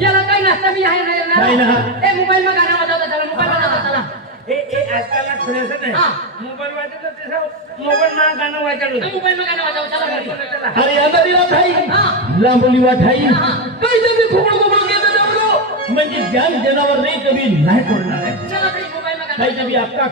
याला काही नाश्ता बी आहे नाही नाही ना. ना ए मोबाईल मध्ये गाणं वाजवता चला मोबाईल वाजवता चला आजकाल खरंच नाही मोबाईल वाजत तसं मोबाईल मा गाणं वाजवलं मोबाईल मध्ये गाणं वाजवता चला अरे अंदरीला ठाई लांबली वाठाई काही जरी खोबड खोबड केलं जमलो म्हणजे ज्ञान जनावर नाही कधी नाही पडणार आहे चला मोबाईल मध्ये काही कधी अक्का